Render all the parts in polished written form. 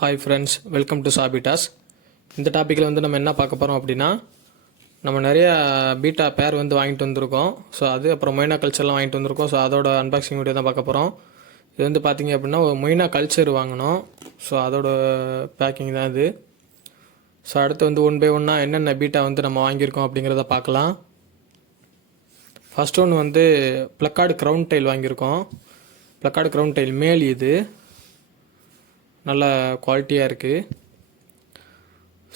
Hi friends, welcome to சாபிட்டாஸ். இந்த டாப்பிக்கில் வந்து நம்ம என்ன பார்க்க போகிறோம் அப்படின்னா, நம்ம நிறைய பீட்டா பேர் வந்து வாங்கிட்டு வந்திருக்கோம். ஸோ அது அப்புறம் மொய்னா கல்ச்சர்லாம் வாங்கிட்டு வந்திருக்கோம். ஸோ அதோட அன்பாக்சிங் வீடியோ தான் பார்க்க போகிறோம். இது வந்து பார்த்திங்க அப்படின்னா ஒரு மொய்னா கல்ச்சர் வாங்கினோம். ஸோ அதோட பேக்கிங் தான் இது. ஸோ அடுத்து வந்து ஒன் பை ஒன்னாக என்னென்ன பீட்டா வந்து நம்ம வாங்கியிருக்கோம் அப்படிங்கிறத பார்க்கலாம். ஃபஸ்ட் ஒன்று வந்து ப்ளக்கார்டு க்ரௌன் டைல் வாங்கியிருக்கோம். ப்ளக்கார்டு க்ரௌன் டைல் மேல் இது நல்ல குவாலிட்டியாக இருக்குது.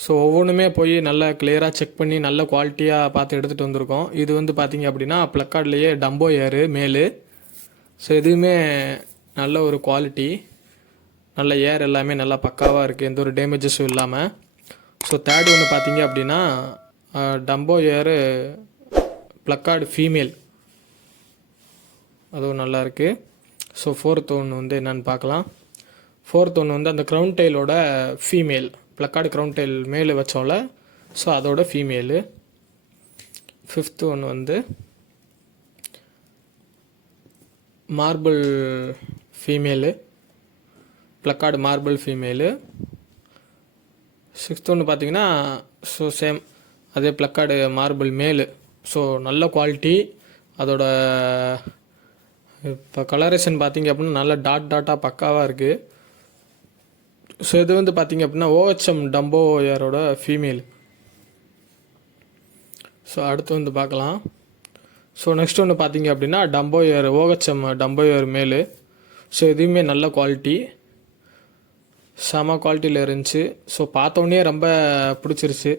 ஸோ ஒவ்வொன்றுமே போய் நல்லா கிளியராக செக் பண்ணி நல்ல குவாலிட்டியாக பார்த்து எடுத்துகிட்டு வந்திருக்கோம். இது வந்து பார்த்திங்க அப்படின்னா ப்ளக்கார்ட்லேயே டம்போ ஏரு மேலு. ஸோ இதுவுமே நல்ல ஒரு குவாலிட்டி, நல்ல ஏர் எல்லாமே நல்லா பக்காவாக இருக்குது, எந்த ஒரு டேமேஜஸும் இல்லாமல். ஸோ தேர்ட் ஒன்று பார்த்திங்க அப்படின்னா டம்போ ஏரு ப்ளக்கார்டு ஃபீமேல், அதுவும் நல்லா இருக்குது. ஸோ ஃபோர்த் ஒன்று வந்து என்னென்னு பார்க்கலாம். ஃபோர்த் ஒன்று வந்து அந்த க்ரௌன் டைலோட ஃபீமேல், ப்ளக்கார்டு க்ரௌன் டைல் மேலு வச்சோம்ல, ஸோ அதோட ஃபீமேலு. ஃபிஃப்த்து ஒன்று வந்து marble female, placard marble female. Sixth ஒன்று பார்த்திங்கன்னா ஸோ சேம் அதே ப்ளக்கார்டு மார்பிள் மேலு. ஸோ நல்ல குவாலிட்டி. அதோட இப்போ கலரேஷன் பார்த்திங்க அப்படின்னா நல்ல டாட்டாக பக்காவாக இருக்குது. ஸோ இது வந்து பார்த்திங்க அப்படின்னா ஓஹெச்எம் டம்போ ஏரோட ஃபீமேல். ஸோ அடுத்து வந்து பார்க்கலாம். ஸோ நெக்ஸ்ட் ஒன்று பார்த்திங்க அப்படின்னா டம்போ ஏர் ஓஹெச்எம் டம்போ ஏர் மேலு. ஸோ இதுவுமே நல்ல குவாலிட்டி, செம குவாலிட்டியில் இருந்துச்சு. ஸோ பார்த்தோன்னே ரொம்ப பிடிச்சிருச்சு.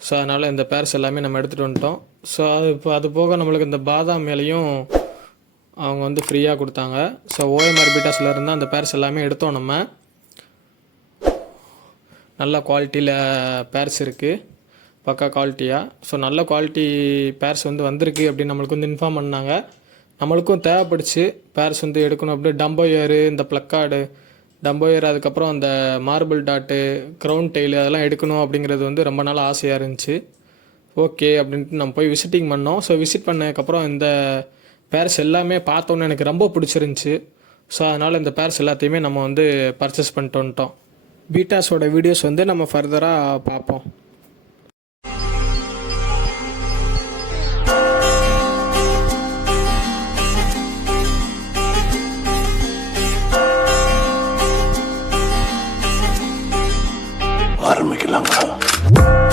ஸோ அதனால் இந்த பேர்ஸ் எல்லாமே நம்ம எடுத்துகிட்டு வந்துட்டோம். ஸோ அது போக நம்மளுக்கு இந்த பாதாம் மேலேயும் அவங்க வந்து ஃப்ரீயாக கொடுத்தாங்க. ஸோ ஓஎம்ஆர் பீட்டாஸில் இருந்தால் அந்த பேர்ஸ் எல்லாமே எடுத்தோம். நம்ம நல்ல குவாலிட்டியில் பேர்ஸ் இருக்குது, பக்கா குவாலிட்டியாக. ஸோ நல்ல குவாலிட்டி பேர்ஸ் வந்து வந்திருக்கு அப்படின்னு நம்மளுக்கு வந்து இன்ஃபார்ம் பண்ணாங்க. நம்மளுக்கும் தேவைப்படுச்சு பேர்ஸ் வந்து எடுக்கணும் அப்படி. டம்போ ஏரு, இந்த ப்ளக்கார்டு டம்போ ஏர், அதுக்கப்புறம் அந்த மார்பிள் டாட்டு, க்ரௌன் டெய்லு அதெல்லாம் எடுக்கணும் அப்படிங்கிறது வந்து ரொம்ப நாள் ஆசையாக இருந்துச்சு. ஓகே அப்படின்ட்டு நம்ம போய் விசிட்டிங் பண்ணோம். ஸோ விசிட் பண்ணதுக்கப்புறம் இந்த பேர்ஸ் எல்லாமே பார்த்தோன்னே எனக்கு ரொம்ப பிடிச்சிருந்துச்சி. ஸோ அதனால் இந்த பேர்ஸ் எல்லாத்தையுமே நம்ம வந்து பர்ச்சேஸ் பண்ணிட்டு வந்துட்டோம். பீட்டாஸோட வீடியோஸ் வந்து நம்ம ஃபர்தராக பார்ப்போம். ஆரம்பிக்கலாங்களா?